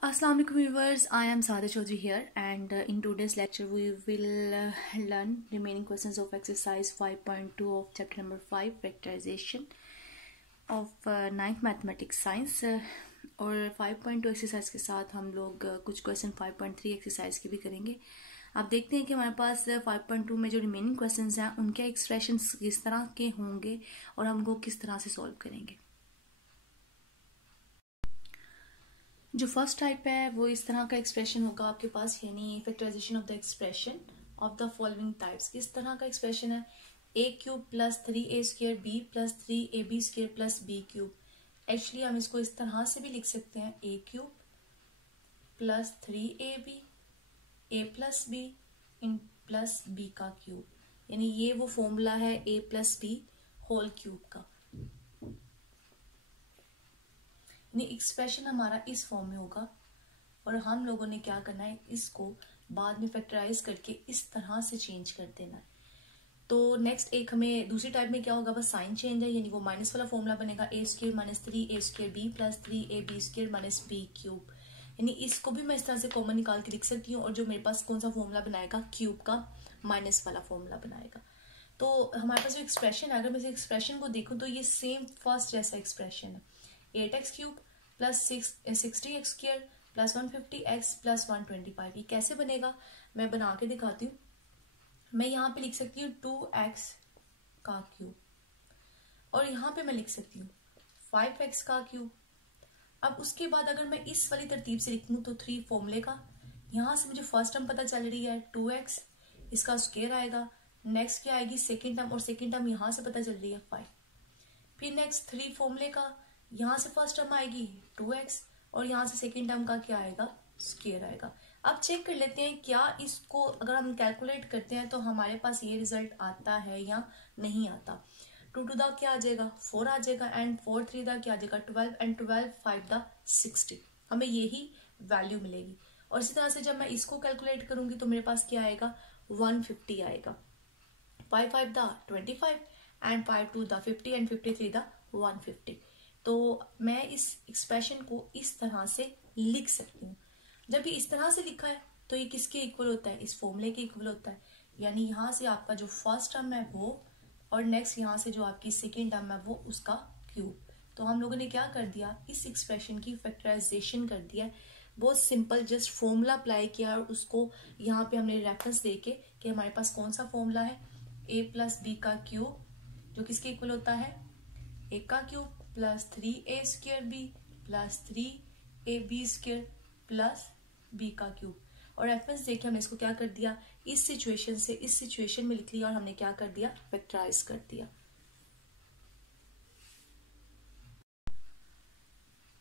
Assalamu alaikum viewers, I am Sada Chaudhary here and in today's lecture we will learn remaining questions of exercise 5.2 of chapter number 5 factorization of 9th mathematics science और 5.2 exercise के साथ हम लोग कुछ question 5.3 exercise के भी करेंगे। आप देखते हैं कि हमारे पास 5.2 में जो रिमेनिंग क्वेश्चंस हैं उनके एक्सप्रेशंस किस तरह के होंगे और हम उनको किस तरह से सॉल्व करेंगे। जो फर्स्ट टाइप है वो इस तरह का एक्सप्रेशन होगा आपके पास, यानी factorisation of the expression of the following types. किस तरह का एक्सप्रेशन है? a cube plus 3a square b plus 3ab square plus b cube. Actually हम इसको इस तरह से भी लिख सकते हैं a cube plus 3ab a plus b in plus b का क्यूब, यानी ये वो फॉर्मूला है a plus b whole cube का। एक्सप्रेशन हमारा इस फॉर्म में होगा और हम लोगों ने क्या करना है, इसको बाद में फैक्टराइज करके इस तरह से चेंज कर देना है। तो नेक्स्ट एक हमें दूसरी टाइप में क्या होगा, बस साइन चेंज है, यानी वो माइनस वाला फॉर्मूला बनेगा a square minus 3a square b plus 3ab square minus b cube. यानी इसको भी मैं इस तरह से कॉमन निकाल के लिख सकती हूँ और जो मेरे पास कौन सा फॉर्मूला बनाएगा, क्यूब का माइनस वाला फॉर्मूला बनाएगा। तो हमारे पास जो एक्सप्रेशन है, अगर मैं इस एक्सप्रेशन को देखूँ तो ये सेम फर्स्ट जैसा एक्सप्रेशन है, 8x cube plus 60x square plus 150x plus 125। ये कैसे बनेगा मैं बना के दिखाती हूँ। मैं यहाँ पे लिख सकती हूँ 2x का क्यूब और यहाँ पे मैं लिख सकती हूँ 5x का क्यूब। अब उसके बाद अगर मैं इस वाली तरतीब से लिख लूँ तो 3 फॉर्मूले का, यहाँ से मुझे फर्स्ट टर्म पता चल रही है 2x, इसका स्क्वायर आएगा, नेक्स्ट क्या आएगी सेकेंड टर्म, और सेकेंड टर्म यहाँ से पता चल रही है 5। फिर नेक्स्ट 3 फॉर्मूले का, यहाँ से फर्स्ट टर्म आएगी 2x और यहाँ से सेकेंड टर्म का क्या आएगा, स्क्वायर आएगा। अब चेक कर लेते हैं क्या इसको अगर हम कैलकुलेट करते हैं तो हमारे पास ये रिजल्ट आता है या नहीं आता। 2 टू द क्या आ जाएगा 4 आ जाएगा एंड 4 3 द क्या आ जाएगा 12 एंड 12 5 द 60। हमें यही वैल्यू मिलेगी। और इसी तरह से जब मैं इसको कैलकुलेट करूंगी तो मेरे पास क्या आएगा 150 आएगा। 5 5 the 25 and 5 2 the 50 and 53 the 150। तो मैं इस एक्सप्रेशन को इस तरह से लिख सकती हूँ। जब ये इस तरह से लिखा है तो ये किसके इक्वल होता है, इस फॉर्मूले के इक्वल होता है। यानी यहाँ से आपका जो फर्स्ट टर्म है वो और नेक्स्ट यहाँ से जो आपकी सेकेंड टर्म है वो उसका क्यूब। तो हम लोगों ने क्या कर दिया, इस एक्सप्रेशन की फैक्टराइजेशन कर दिया। बहुत सिंपल, जस्ट फॉर्मूला अप्लाई किया और उसको यहाँ पे हमने रेफरेंस देके कि हमारे पास कौन सा फॉर्मूला है, a प्लस बी का क्यूब जो किसके इक्वल होता है, a का cube plus 3a square b plus 3ab square plus b का क्यूब। और रेफरेंस देखिए हमने इसको क्या कर दिया, इस सिचुएशन से इस सिचुएशन में लिख लिया और हमने क्या कर दिया, फैक्टराइज कर दिया।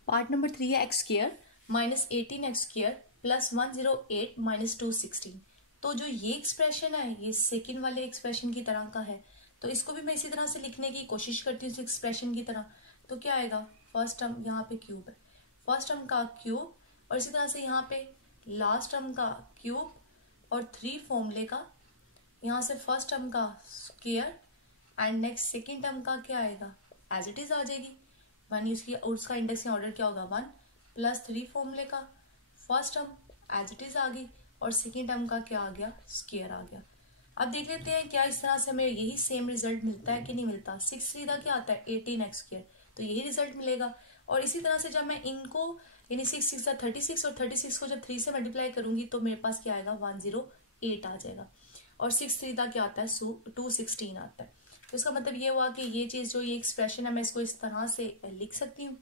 पार्ट नंबर 3 है x square minus 18x square plus 108 minus 216। तो जो ये एक्सप्रेशन है ये सेकेंड वाले एक्सप्रेशन की तरह का है, तो इसको भी मैं इसी तरह से लिखने की कोशिश करती हूँ एक्सप्रेशन की तरह। तो क्या आएगा, फर्स्ट टर्म यहाँ पे क्यूब है, फर्स्ट टर्म का क्यूब और इसी तरह से यहाँ पे लास्ट टर्म का क्यूब और 3 फॉर्मूले का, यहाँ से फर्स्ट टर्म का square and next second term का क्या आएगा, एज इट इज आ जाएगी 1। उसकी उसका इंडेक्स ऑर्डर क्या होगा 1 प्लस 3 फॉर्मूले का first term as it is आ गई और सेकेंड टर्म का क्या आ गया, स्क्वायर आ गया। अब देख लेते हैं क्या इस तरह से हमें यही सेम रिजल्ट मिलता है कि नहीं मिलता। 6 3 क्या आता है 18x स्क्वायर, तो यही रिजल्ट मिलेगा। और इसी तरह से जब मैं इनको यानी 6 6 36 और 36 को जब 3 से मल्टीप्लाई करूंगी तो मेरे पास क्या आएगा 108 आ जाएगा। और 6 3 क्या आता है 216 आता है। तो इसका मतलब ये हुआ कि ये चीज जो ये एक्सप्रेशन है मैं इसको इस तरह से लिख सकती हूँ।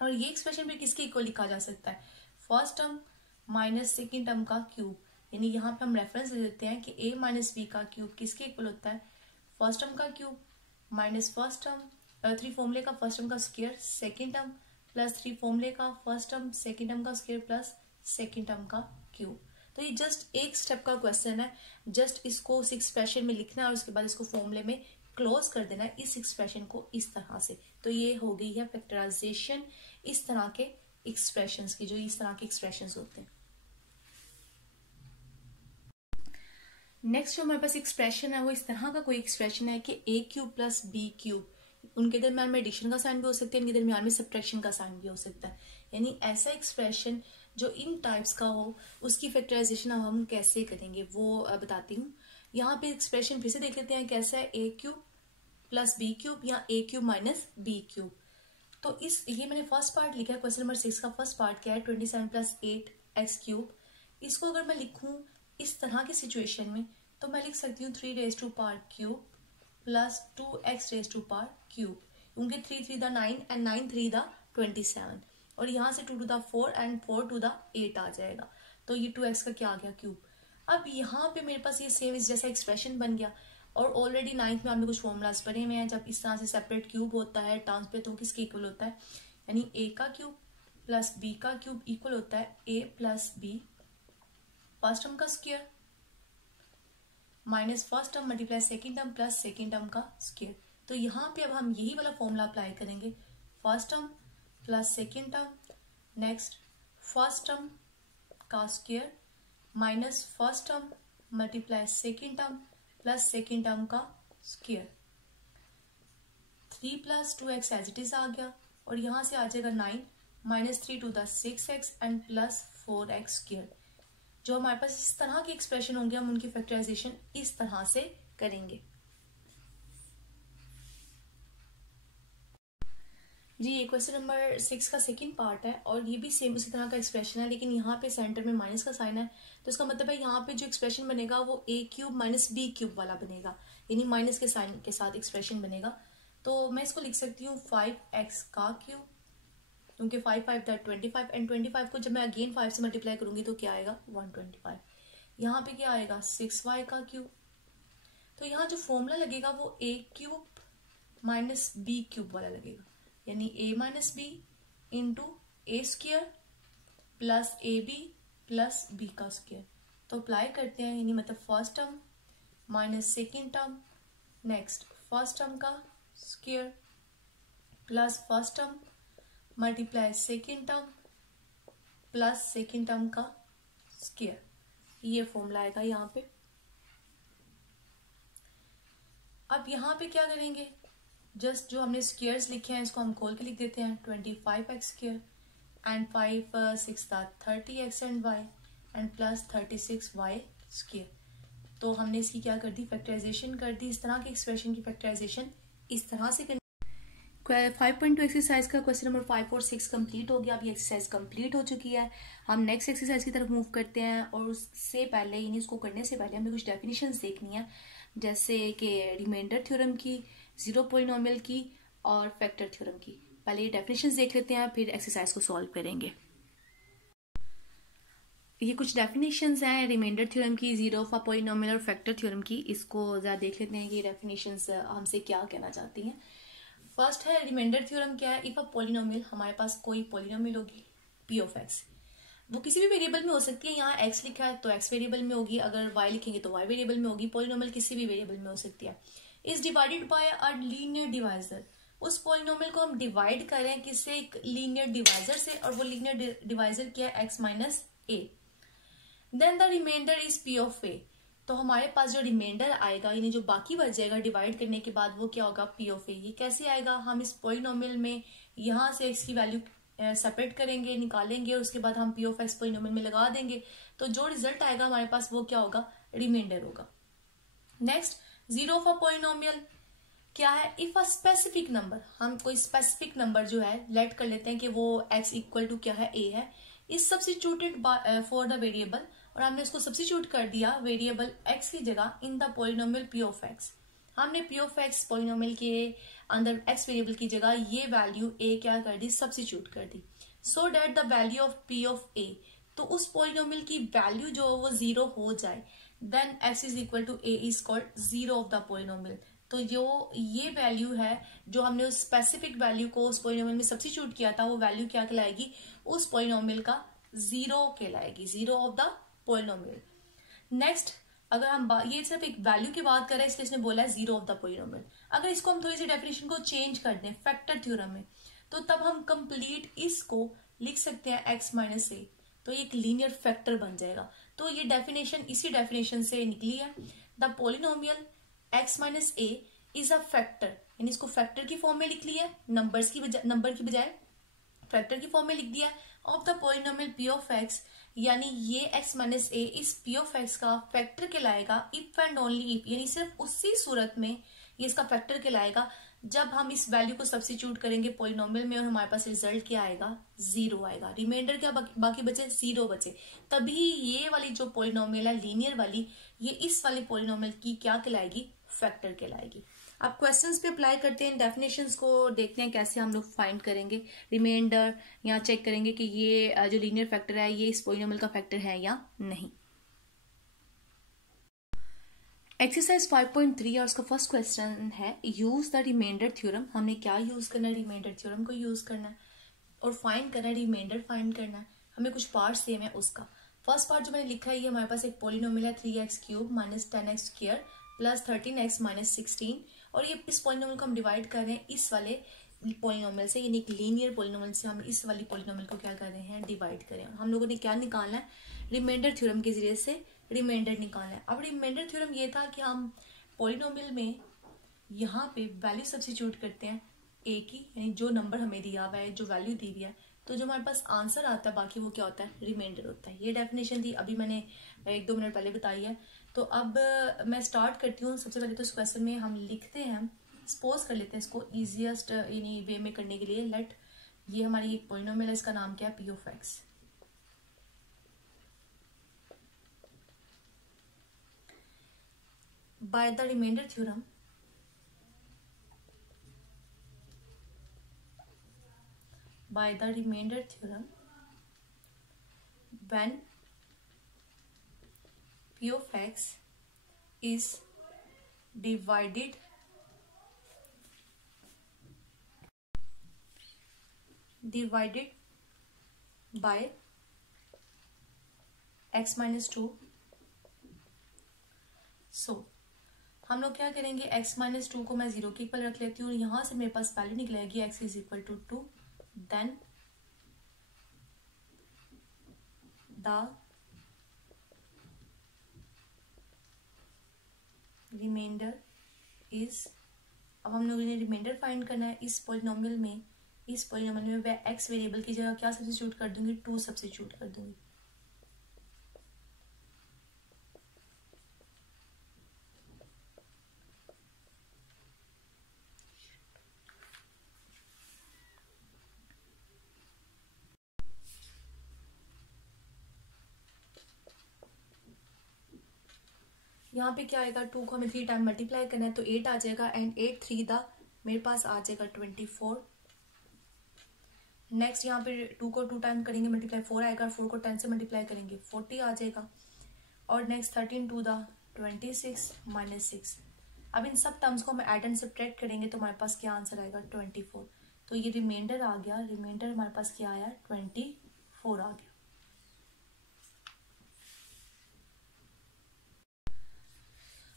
और ये एक्सप्रेशन भी किसके इक्वल लिखा जा सकता है, first term minus second term का क्यूब। यानी यहाँ पे हम रेफरेंस दे देते हैं कि a माइनस बी का क्यूब किसके इक्वल होता है, फर्स्ट टर्म का क्यूब माइनस फर्स्ट टर्म 3 फॉर्मूले का फर्स्ट टर्म का स्क्वायर सेकेंड टर्म प्लस 3 फॉर्मूले का फर्स्ट टर्म सेकेंड टर्म का स्क्वायर प्लस सेकेंड टर्म का क्यूब। तो ये जस्ट एक स्टेप का क्वेश्चन है, जस्ट इसको इस एक्सप्रेशन में लिखना है और उसके बाद इसको फॉर्मूले में क्लोज कर देना है इस एक्सप्रेशन को इस तरह से। तो ये हो गई है फैक्टराइजेशन इस तरह के एक्सप्रेशंस की, जो इस तरह के एक्सप्रेशंस होते हैं। नेक्स्ट जो हमारे पास एक्सप्रेशन है वो इस तरह का कोई एक्सप्रेशन है कि a cube plus b cube, उनके दरम्यान में एडिशन का साइन भी हो सकता है, इनके दरम्यान में सब्ट्रैक्शन का साइन भी हो सकता है। यानी ऐसा एक्सप्रेशन जो इन टाइप्स का हो उसकी फैक्टराइजेशन अब हम कैसे करेंगे वो बताती हूँ। यहाँ पे एक्सप्रेशन फिर से देख लेते हैं कैसा है, ए क्यूब प्लस बी क्यूब या ए क्यूब माइनस बी क्यूब। तो ये मैंने फर्स्ट पार्ट लिखा है, क्वेश्चन नंबर 6 का फर्स्ट पार्ट क्या है, 27 प्लस 8x क्यूब। इसको अगर मैं लिखूं इस तरह की सिचुएशन में तो मैं लिख सकती हूँ 3 raise to power cube plus 2x raise to power cube, क्योंकि 3 3 द 9 एंड 9 3 द 27, और यहाँ से 2 to the 4 and 4 to the 8 आ जाएगा। तो ये 2x का क्या आ गया, क्यूब। अब यहाँ पे मेरे पास ये सेम इस जैसा एक्सप्रेशन बन गया, और ऑलरेडी 9th में आपने कुछ फॉर्मूलाज पढ़े हुए हैं, जब इस तरह से सेपरेट क्यूब होता है टर्म्स पे तो किसके इक्वल होता है, यानी a का क्यूब प्लस b का क्यूब इक्वल होता है a plus b first term का square minus first term multiply second term plus second term का स्क्वायर। तो यहाँ पे अब हम यही वाला फॉर्मूला अप्लाई करेंगे, first term plus second term, next first term का square minus first term multiply second term plus second term का square. 3 plus 2x as it is आ गया, और यहां से आ जाएगा 9 minus 3 to the 6x and plus 4x square. जो हमारे पास इस तरह के एक्सप्रेशन होंगे हम उनकी फैक्टराइजेशन इस तरह से करेंगे। जी ये क्वेश्चन नंबर 6 का सेकंड पार्ट है, और ये भी सेम उसी तरह का एक्सप्रेशन है, लेकिन यहाँ पे सेंटर में माइनस का साइन है, तो इसका मतलब है यहाँ पे जो एक्सप्रेशन बनेगा वो a cube minus B cube वाला बनेगा, यानी माइनस के साइन के साथ एक्सप्रेशन बनेगा। तो मैं इसको लिख सकती हूँ 5x का क्यूब, क्योंकि 5 5 दैट 25, एंड 25 को जब मैं अगेन 5 से मल्टीप्लाई करूंगी तो क्या आएगा 125। यहाँ पे क्या आएगा 6y का क्यूब। तो यहाँ जो फॉर्मूला लगेगा वो a cube minus B cube वाला लगेगा, यानी a minus B into A square plus A B plus B का स्क्वायर। तो अप्लाई करते हैं, यानी मतलब first term minus second term, next first term का square plus first term multiply second term plus second term का square. ये formula आएगा यहाँ पे। अब यहाँ पे क्या करेंगे, जस्ट जो हमने स्क्वायर्स लिखे हैं इसको हम खोल के लिख देते हैं, 25x square and 5 6 30x and y and plus 36y square. तो हमने इसकी क्या कर दी, फैक्टराइजेशन कर दी। इस तरह के एक्सप्रेशन की फैक्टराइजेशन इस तरह से करनी। 5.2 एक्सरसाइज का क्वेश्चन नंबर 5 और 6 कंप्लीट हो गया। अब ये एक्सरसाइज कंप्लीट हो चुकी है। हम नेक्स्ट एक्सरसाइज की तरफ मूव करते हैं, और उससे पहले यानी इसको करने से पहले हमें कुछ डेफिनेशंस देखनी है, जैसे कि रिमाइंडर थ्योरम की, जीरो पॉलिनोमियल की और फैक्टर थ्योरम की। पहले ये डेफिनेशंस देख लेते हैं, फिर एक्सरसाइज को सॉल्व करेंगे। ये कुछ डेफिनेशंस हैं रिमाइंडर थ्योरम की, जीरो ऑफ अ पॉलिनोमियल और फैक्टर थ्योरम की। इसको जरा देख लेते हैं कि डेफिनेशंस हमसे क्या कहना चाहती हैं। फर्स्ट है रिमाइंडर थ्योरम क्या है, इफ अ पॉलिनोमियल, हमारे पास कोई पॉलिनोमियल होगी p ऑफ x, वो किसी भी वेरिएबल में हो सकती है। यहाँ x लिखा है तो x वेरिएबल में होगी, अगर y लिखेंगे तो y वेरिएबल में होगी। पॉलिनोमियल किसी भी वेरिएबल में हो सकती है। Is divided by a linear divisor, उस पॉलिनोमियल को हम डिवाइड कर रहे हैं किससे, एक लीनियर डिवाइजर से, और वो लीनियर डिवाइजर क्या है x minus a। Then the remainder is p of a, तो हमारे पास जो रिमाइंडर आएगा यानी जो बाकी बच जाएगा डिवाइड करने के बाद, वो क्या होगा p ऑफ a। ये कैसे आएगा, हम इस पॉलिनोमियल में यहाँ से x की वैल्यू सेपरेट करेंगे, निकालेंगे, और उसके बाद हम p ऑफ x पॉलिनोमियल में लगा देंगे, तो जो रिजल्ट आएगा हमारे पास वो क्या होगा, रिमाइंडर होगा। Next zero of a polynomial क्या है, इफ अ स्पेसिफिक नंबर, हम कोई स्पेसिफिक नंबर जो है लेट कर लेते हैं कि वो x इक्वल टू क्या है a है, is substituted for the variable, और हमने इसको सब्स्टिट्यूट कर दिया वेरिएबल x की जगह in the polynomial p of x। हमने p ऑफ x पॉलिनोमियल के अंदर x वेरिएबल की जगह ये वैल्यू a क्या कर दी, सब्स्टिट्यूट कर दी, so that the value of p of a, तो उस पॉलिनोमियल की वैल्यू जो वो जीरो हो जाए, then x is equal to a is called zero of the polynomial. तो जो ये वैल्यू है जो हमने उस स्पेसिफिक वैल्यू को उस पॉलिनोमियल में सब्स्टिट्यूट किया था, वो वैल्यू क्या कहलाएगी, उस पॉलिनोमियल का जीरो कहलाएगी, zero of the polynomial. Next अगर हम ये सिर्फ एक वैल्यू की बात कर रहे हैं इसलिए इसने बोला है जीरो ऑफ द पॉलिनोमियल। अगर इसको हम थोड़ी सी डेफिनेशन को चेंज कर दें फैक्टर थ्योरम में, तो तब हम कंप्लीट इसको लिख सकते हैं x माइनस ए, तो ये एक लीनियर फैक्टर बन जाएगा। तो ये डेफिनेशन इसी डेफिनेशन से निकली है, the polynomial x minus A is a factor यानी इसको फैक्टर की फॉर्म में लिख लिया है, नंबर की बजाय फैक्टर की फॉर्म में लिख दिया of the polynomial P of x, यानी ये एक्स माइनस ए इस पी ऑफ एक्स का फैक्टर कहलाएगा इफ एंड ओनली इफ, यानी सिर्फ उसी सूरत में ये इसका फैक्टर कहलाएगा जब हम इस वैल्यू को सब्स्टिट्यूट करेंगे पॉलिनोमियल में और हमारे पास रिजल्ट क्या आएगा, 0 आएगा। रिमाइंडर क्या बाकी बचे, 0 बचे, तभी ये वाली जो पॉलिनोमियल है लीनियर वाली, ये इस वाले पॉलिनोमियल की क्या कहलाएगी, फैक्टर कहलाएगी। अब क्वेश्चंस पे अप्लाई करते हैं, डेफिनेशंस को देखते हैं कैसे हम लोग फाइंड करेंगे। रिमाइंडर यहाँ चेक करेंगे कि ये जो लीनियर फैक्टर है ये इस पॉलिनोमियल का फैक्टर है या नहीं। एक्सरसाइज 5.3 और उसका फर्स्ट क्वेश्चन है यूज द रिमाइंडर थ्योरम। हमने क्या यूज करना है, रिमाइंडर थ्योरम को यूज करना है और फाइंड करना है, रिमाइंडर फाइंड करना है। हमें कुछ पार्ट सेम है उसका। फर्स्ट पार्ट जो मैंने लिखा है ये हमारे पास एक पॉलिनोमियल है 3x³ minus 10x² plus 13x minus 16, और ये इस पॉलिनोमियल को हम डिवाइड कर रहे हैं इस वाले पॉलिनोमियल से, यानी एक लीनियर पॉलिनोमियल से हम इस वाली पॉलिनोमियल को क्या कर रहे हैं, डिवाइड करें। हम लोगों ने क्या निकालना है, रिमाइंडर थ्योरम के जरिए से रिमाइंडर निकालना है। अब रिमाइंडर थ्योरम ये था कि हम पॉलिनोमियल में यहाँ पे वैल्यू सब्स्टिट्यूट करते हैं ए की, यानी जो नंबर हमें दिया हुआ है, जो वैल्यू दी हुई है, तो जो हमारे पास आंसर आता है बाकी वो क्या होता है, रिमाइंडर होता है। ये डेफिनेशन थी, अभी मैंने 1-2 मिनट पहले बताई है। तो अब मैं स्टार्ट करती हूँ। सबसे पहले तो इस क्वेश्चन में हम लिखते हैं, सपोज कर लेते हैं इसको इजीएस्ट यानी वे में करने के लिए। लेट ये हमारी एक पॉलिनोमियल है, इसका नाम क्या है, p of x. By the remainder theorem when p of x is divided by x minus 2, so हम लोग क्या करेंगे, x माइनस 2 को मैं 0 के इक्वल रख लेती हूँ, यहां से मेरे पास वैल्यू निकलेगी x is equal to 2, then the remainder is, अब हम लोगों ने रिमाइंडर फाइंड करना है इस पॉलिनोमियल में। इस पॉलिनोमियल में मैं x वेरिएबल की जगह क्या सब्स्टिट्यूट कर दूंगी, 2 सब्स्टिट्यूट कर दूंगी। यहाँ पे क्या आएगा, 2 को हमें 3 टाइम मल्टीप्लाई करना है तो 8 आ जाएगा, एंड 8 3 दा मेरे पास आ जाएगा 24। नेक्स्ट यहाँ पे 2 को 2 टाइम करेंगे मल्टीप्लाई, 4 आएगा, 4 को 10 से मल्टीप्लाई करेंगे 40 आ जाएगा, और नेक्स्ट 13 2 दा 26 माइनस 6। अब इन सब टर्म्स को हम ऐड एंड सब्ट्रैक्ट करेंगे तो हमारे पास क्या आंसर आएगा, 24। तो ये रिमाइंडर आ गया, रिमाइंडर हमारे पास क्या आया, 24 आ गया।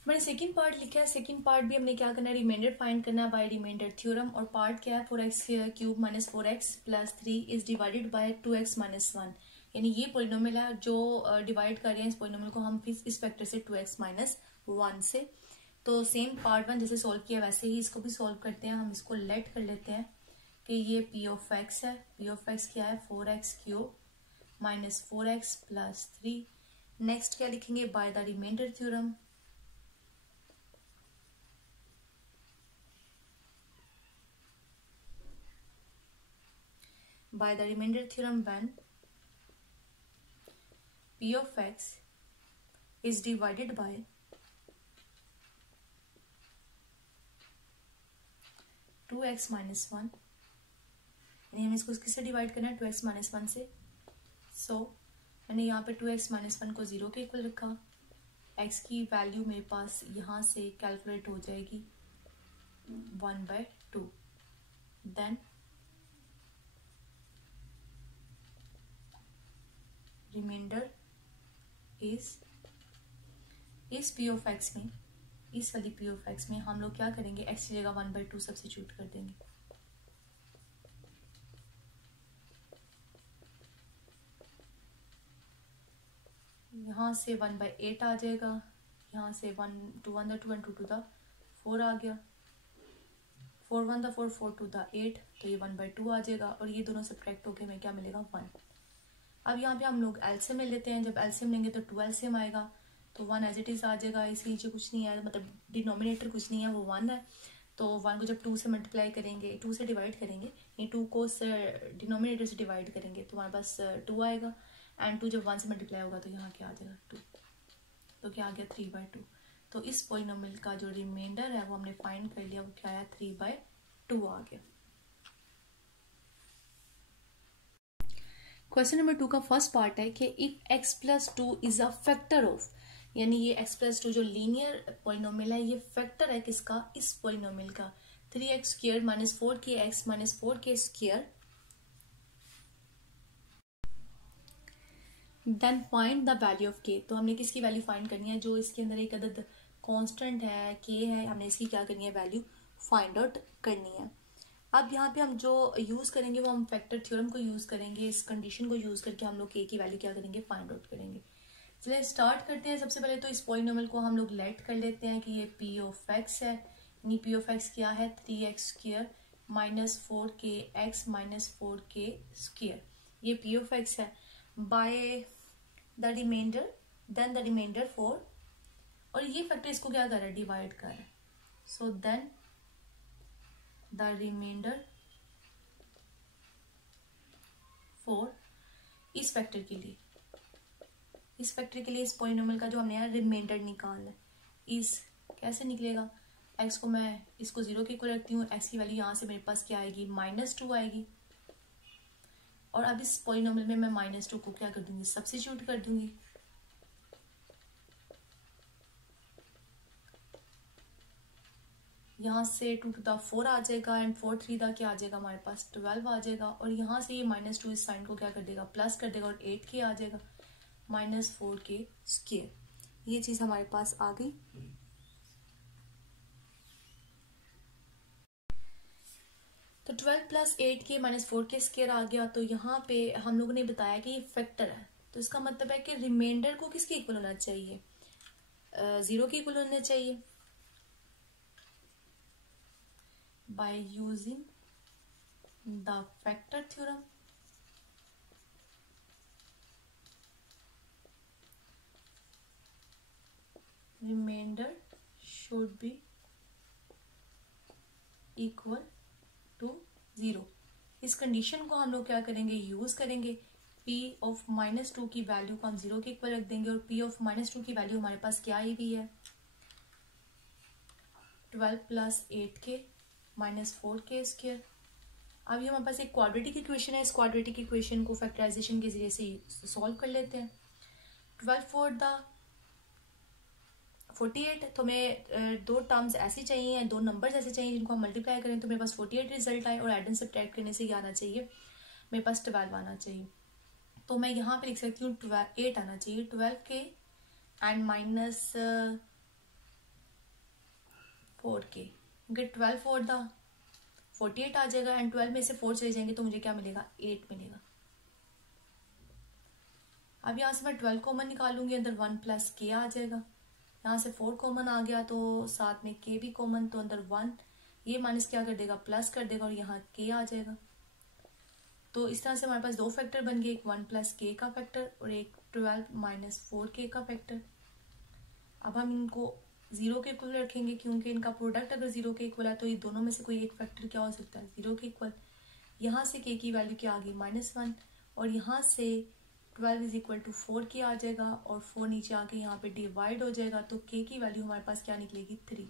मैंने सेकंड पार्ट लिखा है, सेकंड पार्ट भी हमने क्या करना है, रिमाइंडर फाइंड करना है बाय रिमाइंडर थ्योरम, और पार्ट क्या है, 4x³ minus 4x plus 3 is divided by 2x minus 1, यानी ये पॉलिनोमियल है जो डिवाइड कर रहे हैं इस पॉलिनोमियल को हम फिर इस फैक्टर से 2x माइनस 1 से। तो सेम पार्ट 1 जैसे सॉल्व किया वैसे ही इसको भी सॉल्व करते हैं। हम इसको लेट कर लेते हैं कि ये p ऑफ x है, p ऑफ x क्या है, 4x³ minus 4x plus 3। Next क्या लिखेंगे, by the remainder theorem, by the remainder theorem when p of x is divided by 2x minus 1, यानी हमें इसको किससे डिवाइड करना है, 2x माइनस 1 से। सो मैंने यहाँ पे 2x माइनस 1 को 0 के इक्वल रखा, x की वैल्यू मेरे पास यहाँ से कैलकुलेट हो जाएगी 1/2, देन रिमाइंडर इस p ऑफ x में, इस वाली p ऑफ x में हम लोग क्या करेंगे, x की जगह 1/2 सब्स्टिट्यूट कर देंगे। यहाँ से 1/8 आ जाएगा, यहाँ से 1 2 1 2 2 2 4 आ गया, 4 1 द 4, 4 2 द 8, तो ये 1/2 आ जाएगा और ये दोनों सब्ट्रैक्ट होके हमें क्या मिलेगा 1। अब यहाँ पे हम लोग एलसीएम ले लेते हैं, जब एलसीएम लेंगे तो 2 एलसीएम आएगा, तो 1 एज इट इज आ जाएगा, इसके नीचे कुछ नहीं है, मतलब डिनोमिनेटर कुछ नहीं है, वो 1 है। तो 1 को जब 2 से मल्टीप्लाई करेंगे, 2 से डिवाइड करेंगे, ये 2 को डिनोमिनेटर से डिवाइड करेंगे तो हमारे पास 2 आएगा, एंड 2 जब 1 से मल्टीप्लाई होगा तो यहाँ क्या आ जाएगा 2, तो क्या आ गया 3/2। तो इस पॉलिनोमियल का जो रिमाइंडर है वो हमने फाइंड कर लिया, वो क्या है 3/2 आ गया। क्वेश्चन नंबर 2 का फर्स्ट पार्ट है कि if x + 2 is a factor of, यानी ये x + 2 जो लीनियर पॉलिनोमियल है ये फैक्टर है किसका, इस पॉलिनोमियल का, 3x² - 4kx - 4k², then find the value of k। तो हमने किसकी वैल्यू फाइंड करनी है, जो इसके अंदर एक अदद कांस्टेंट है k है, हमने इसकी क्या करनी है वैल्यू फाइंड आउट करनी है। अब यहाँ पे हम जो यूज करेंगे वो हम फैक्टर थ्योरम को यूज करेंगे, इस कंडीशन को यूज करके हम लोग k की वैल्यू क्या करेंगे फाइंड आउट करेंगे। चलिए स्टार्ट करते हैं। सबसे पहले तो इस पॉलिनोमियल को हम लोग लेट कर लेते हैं कि ये p ऑफ x है, यानी p ऑफ x क्या है 3x² - 4kx - 4k², ये p ऑफ x है, by the remainder, then the remainder 4, और ये फैक्टर इसको क्या कर रहा है डिवाइड कर रहा है, सो देन द रिमाइंडर 4 इस फैक्टर के लिए, इस फैक्टर के लिए इस पॉलिनोमियल का जो हमने यहाँ रिमाइंडर निकालना है, इस कैसे निकलेगा, x को मैं इसको 0 के इक्वल रखती हूँ, x की वैल्यू यहाँ से मेरे पास क्या आएगी -2 आएगी, और अब इस पॉलिनोमियल में मैं -2 को क्या कर दूंगी सब्स्टिट्यूट कर दूंगी, यहाँ से 2 to the 4 आ जाएगा, एंड 4 3 दा क्या आ जाएगा हमारे पास 12 आ जाएगा, और यहाँ से ये -2 इस साइन को क्या कर देगा प्लस कर देगा, और 8k आ जाएगा -4k², ये चीज हमारे पास आ गई। तो 12 + 8k - 4k² आ गया। तो यहाँ पे हम लोगों ने बताया कि ये फैक्टर है, तो इसका मतलब है कि रिमाइंडर को किसके इक्वल होना चाहिए, 0 के इक्वल होना चाहिए, by using the factor theorem, remainder should be equal to 0। इस कंडीशन को हम लोग क्या करेंगे यूज करेंगे, p ऑफ -2 की वैल्यू को हम 0 के इक्वल रख देंगे, और p ऑफ -2 की वैल्यू हमारे पास क्या आई हुई है 12 + 8k - 4k²। अब ये हमारे पास एक क्वाड्रेटिक इक्वेशन है, इस क्वाड्रेटिक इक्वेशन को फैक्टराइजेशन के जरिए से सॉल्व कर लेते हैं। 12 4 द 48, तो हमें दो टर्म्स ऐसी चाहिए, दो नंबर्स ऐसे चाहिए जिनको हम मल्टीप्लाई करें तो मेरे पास 48 रिजल्ट आए, और एड एंड सब्ट्रैक्ट करने से ये आना चाहिए मेरे पास 12 आना चाहिए। तो मैं यहाँ पे लिख सकती हूँ 8 आना चाहिए, 12k एंड -4k, 12 4 द 48 आ जाएगा, एंड 12 में से 4 चले जाएंगे तो मुझे क्या मिलेगा 8 मिलेगा। अब यहाँ से मैं 12 कॉमन निकालूंगी, अंदर 1 + k आ जाएगा, यहाँ से 4 कॉमन आ गया तो साथ में k भी कॉमन, तो अंदर 1, ये माइनस क्या कर देगा प्लस कर देगा, और यहाँ k आ जाएगा। तो इस तरह से हमारे पास दो फैक्टर बन गए, एक 1 + k का फैक्टर और एक 12 - 4k का फैक्टर। अब हम इनको 0 के इक्वल रखेंगे, क्योंकि इनका प्रोडक्ट अगर 0 के इक्वल है तो ये दोनों में से कोई एक फैक्टर क्या हो सकता है 0 के इक्वल। यहाँ से k की वैल्यू क्या आ गई -1, और यहाँ से 12 = 4k आ जाएगा, और 4 नीचे आके यहाँ पे डिवाइड हो जाएगा, तो k की वैल्यू हमारे पास क्या निकलेगी 3।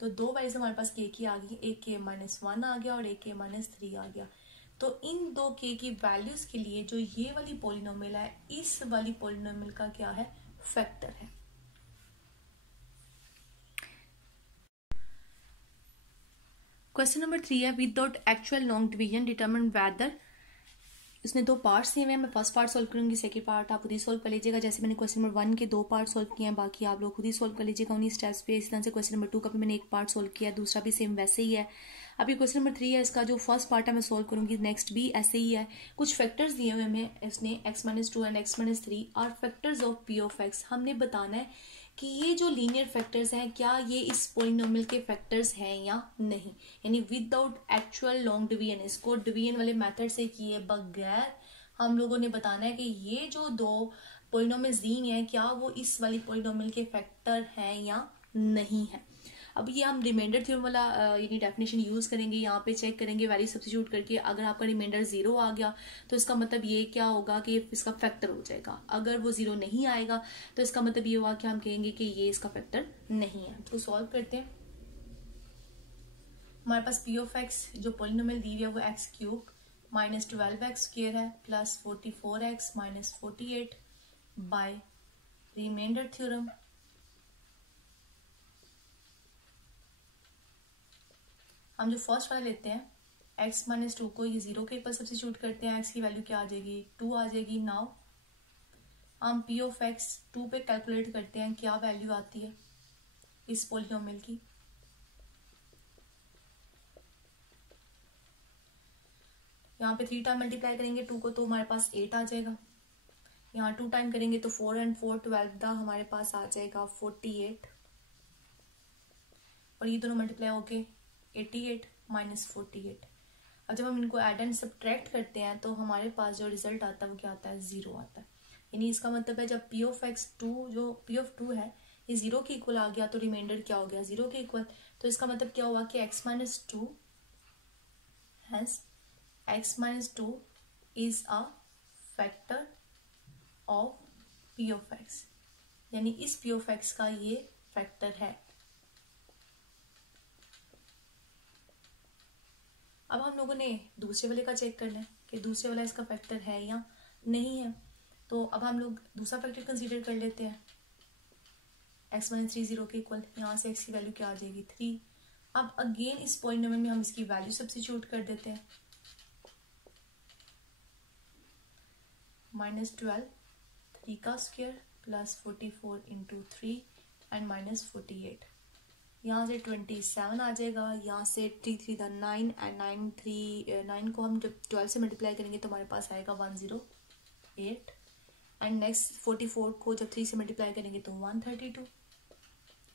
तो दो वैल्यूज हमारे पास k की आ गई, एक k -1 आ गया और एक k -3 आ गया। तो इन दो k की वैल्यूज के लिए जो ये वाली पॉलिनोमियल है, इस वाली पॉलिनोमियल का क्या है फैक्टर है। क्वेश्चन नंबर 3 है, without actual long division determine whether. इसने दो पार्ट्स दिए हुए हैं, मैं फर्स्ट पार्ट सॉल्व करूंगी, सेकंड पार्ट आप खुद ही सॉल्व कर लीजिएगा। जैसे मैंने क्वेश्चन नंबर 1 के 2 पार्ट सॉल्व किए हैं, बाकी आप लोग खुद ही सॉल्व कर लीजिएगा उन्हीं स्टेप्स पे। इस तरह से क्वेश्चन नंबर 2 का भी मैंने एक पार्ट सॉल्व किया, दूसरा भी सेम वैसे ही है। अभी क्वेश्चन नंबर 3 है, इसका जो फर्स्ट पार्ट है मैं सॉल्व करूंगी, नेक्स्ट भी ऐसे ही है। कुछ फैक्टर्स दिए हुए हमें, इसने x - 2 and x - 3 are factors of p of x। हमने बताना है कि ये जो लीनियर फैक्टर्स हैं क्या ये इस पोलिनोमियल के फैक्टर्स हैं या नहीं, यानी विदाउट एक्चुअल लॉन्ग डिवीजन, इसको डिवीजन वाले मेथड से किए बगैर हम लोगों ने बताना है कि ये जो दो पोलिनोमियल्स दी हैं क्या वो इस वाली पोलिनोमियल के फैक्टर हैं या नहीं है। अब ये हम रिमाइंडर थ्योरम वाला यानी डेफिनेशन यूज करेंगे, यहाँ पे चेक करेंगे वैल्यू सब्स्टिट्यूट करके, अगर आपका रिमाइंडर 0 आ गया तो इसका मतलब ये क्या होगा कि इसका फैक्टर हो जाएगा, अगर वो 0 नहीं आएगा तो इसका मतलब ये होगा कि हम कहेंगे कि ये इसका फैक्टर नहीं है। तो सॉल्व करते हैं। हमारे पास पी ऑफ एक्स जो पोलिनोमियल दी हुई है वो X cube minus 12x square है plus 44x minus 48 by remainder theorem. हम जो फर्स्ट वाला लेते हैं x माइनस 2 को ये 0 के ऊपर सब्स्टिट्यूट करते हैं, x की वैल्यू क्या आ जाएगी 2 आ जाएगी। नाउ हम p ऑफ x 2 पे कैलकुलेट करते हैं क्या वैल्यू आती है इस पोलिनोमियल की। यहाँ पे 3 टाइम मल्टीप्लाई करेंगे 2 को तो हमारे पास 8 आ जाएगा। यहाँ 2 टाइम करेंगे तो 4 and 4 12 दा हमारे पास आ जाएगा 48 और ये दोनों मल्टीप्लाई होके 88 माइनस 48। अब जब हम इनको एड एंड सब्ट्रैक्ट करते हैं तो हमारे पास जो रिजल्ट आता है वो क्या आता है 0 आता है। यानी इसका मतलब है जब p ऑफ x 2 जो p ऑफ 2 है ये 0 के इक्वल आ गया तो रिमाइंडर क्या हो गया 0 के इक्वल। तो इसका मतलब क्या हुआ कि x minus 2 has x minus 2 is a factor of p of x, यानी इस p ऑफ x का ये फैक्टर है। अब हम लोगों ने दूसरे वाले का चेक करना है कि दूसरे वाला इसका फैक्टर है या नहीं है। तो अब हम लोग दूसरा फैक्टर कंसीडर कर लेते हैं x माइनस 3 0 के इक्वल। यहाँ से x की वैल्यू क्या आ जाएगी 3। अब अगेन इस पॉलिनोमियल में हम इसकी वैल्यू सब्स्टिट्यूट कर देते हैं माइनस 12 3 का square plus 44 into 3 and minus 48। यहाँ से 27 आ जाएगा, यहाँ से 3 3 था 9 एंड 9 को हम जब 12 से मल्टीप्लाई करेंगे तो हमारे पास आएगा 108 एंड नेक्स्ट 44 को जब 3 से मल्टीप्लाई करेंगे तो 132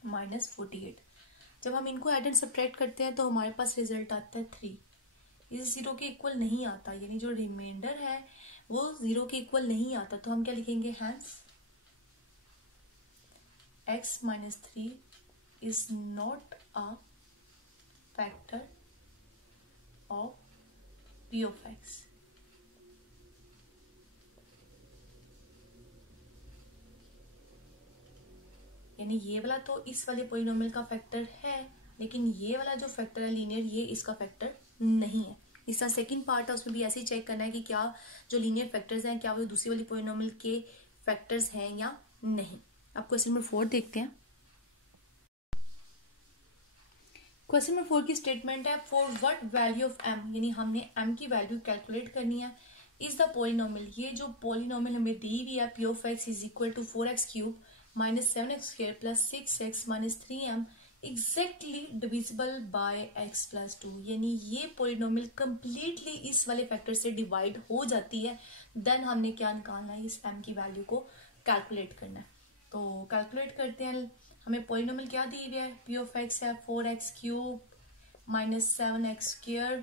माइनस 48। जब हम इनको एड एंड सब्ट्रैक्ट करते हैं तो हमारे पास रिजल्ट आता है 3। इस 0 के इक्वल नहीं आता, यानी जो रिमाइंडर है वो 0 के इक्वल नहीं आता। तो हम क्या लिखेंगे hence x minus 3 is not a factor of p of x। यानी ये वाला तो इस वाले पोलिनोमियल का फैक्टर है, लेकिन ये वाला जो फैक्टर है लीनियर ये इसका फैक्टर नहीं है। इसका सेकंड पार्ट है उसमें भी ऐसे ही चेक करना है कि क्या जो लीनियर फैक्टर्स हैं क्या वो दूसरी वाली पोलिनोमियल के फैक्टर्स हैं या नहीं। अब क्वेश्चन नंबर 4 देखते हैं। क्वेश्चन नंबर 4 की स्टेटमेंट है for what value of m, यानी हमने m की वैल्यू कैलकुलेट करनी है। इज द पोलिनोमियल, ये जो पोलिनोमियल हमें दी हुई है p of x is equal to 4x cube minus 7x square plus 6x minus 3m exactly divisible by x plus 2, यानी ये पोलिनोमियल कंप्लीटली इस वाले फैक्टर से डिवाइड हो जाती है। देन हमने क्या निकालना है इस m की वैल्यू को कैलकुलेट करना है। तो कैलकुलेट करते हैं। हमें पोलिनोमियल क्या दी हुई है p ऑफ x है 4x cube minus 7x square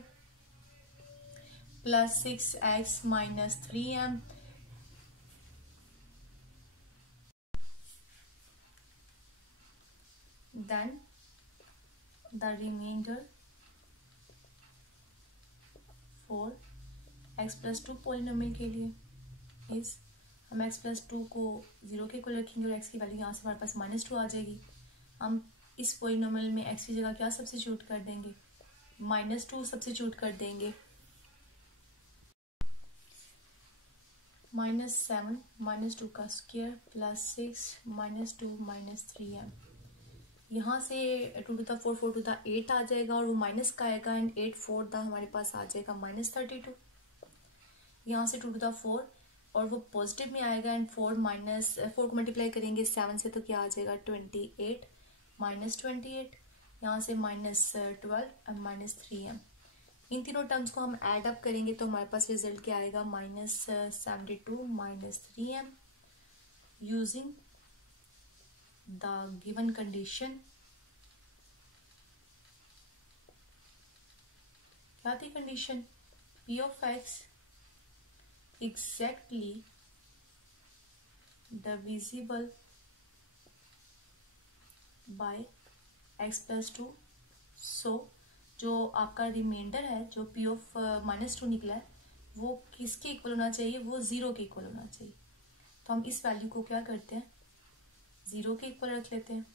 plus 6x minus 3m then the remainder for x plus 2 polynomial के लिए इस हम x प्लस 2 को 0 के इक्वल रखेंगे और x की वैल्यू यहाँ से हमारे पास माइनस 2 आ जाएगी। हम इस पोलिनोमियल में x की जगह क्या सब्स्टिट्यूट कर देंगे माइनस 2 सब्स्टिट्यूट कर देंगे। माइनस 7 माइनस 2 का square plus 6 minus 2 minus 3m। यहाँ से 2 टू द 4 4 टू द 8 आ जाएगा और वो माइनस का आएगा एंड 8 4 द हमारे पास आ जाएगा माइनस 32। यहाँ से 2 टू द 4 और वो पॉजिटिव में आएगा एंड 4 माइनस 4 को मल्टीप्लाई करेंगे 7 से तो क्या आ जाएगा 28 माइनस 28। यहाँ से माइनस 12 एंड माइनस 3m। इन तीनों टर्म्स को हम ऐड अप करेंगे तो हमारे पास रिजल्ट क्या आएगा minus 72 minus 3m using the given condition क्या थी condition, p of x exactly divisible by x plus 2। सो जो आपका रिमाइंडर है जो p ऑफ -2 निकला है वो किसके इक्वल होना चाहिए, वो 0 के इक्वल होना चाहिए। तो हम इस वैल्यू को क्या करते हैं, 0 के इक्वल रख लेते हैं।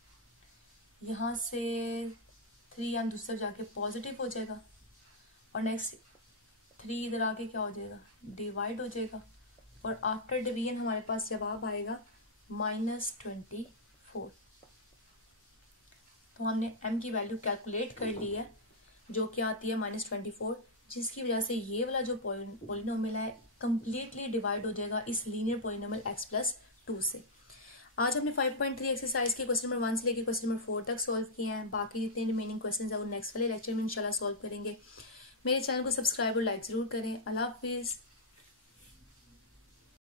यहाँ से 3 यहाँ दूसरा जाके पॉजिटिव हो जाएगा और नेक्स्ट 3 इधर आके क्या हो जाएगा, डिवाइड हो जाएगा और आफ्टर डिवीजन हमारे पास जवाब आएगा -24। तो हमने m की वैल्यू कैलकुलेट कर ली है जो कि आती है -24, जिसकी वजह से ये वाला जो पॉलिनोमियल है कंप्लीटली डिवाइड हो जाएगा इस लीनियर पॉलिनोमियल x प्लस 2 से। आज हमने 5.3 एक्सरसाइज के क्वेश्चन नंबर 1 से लेकर क्वेश्चन नंबर 4 तक सॉल्व किए हैं। बाकी जितने रिमेनिंग क्वेश्चंस है वो नेक्स्ट वाले लेक्चर में इंशाल्लाह सॉल्व करेंगे। मेरे चैनल को सब्सक्राइब और लाइक जरूर करें। अल्लाह हाफिज़।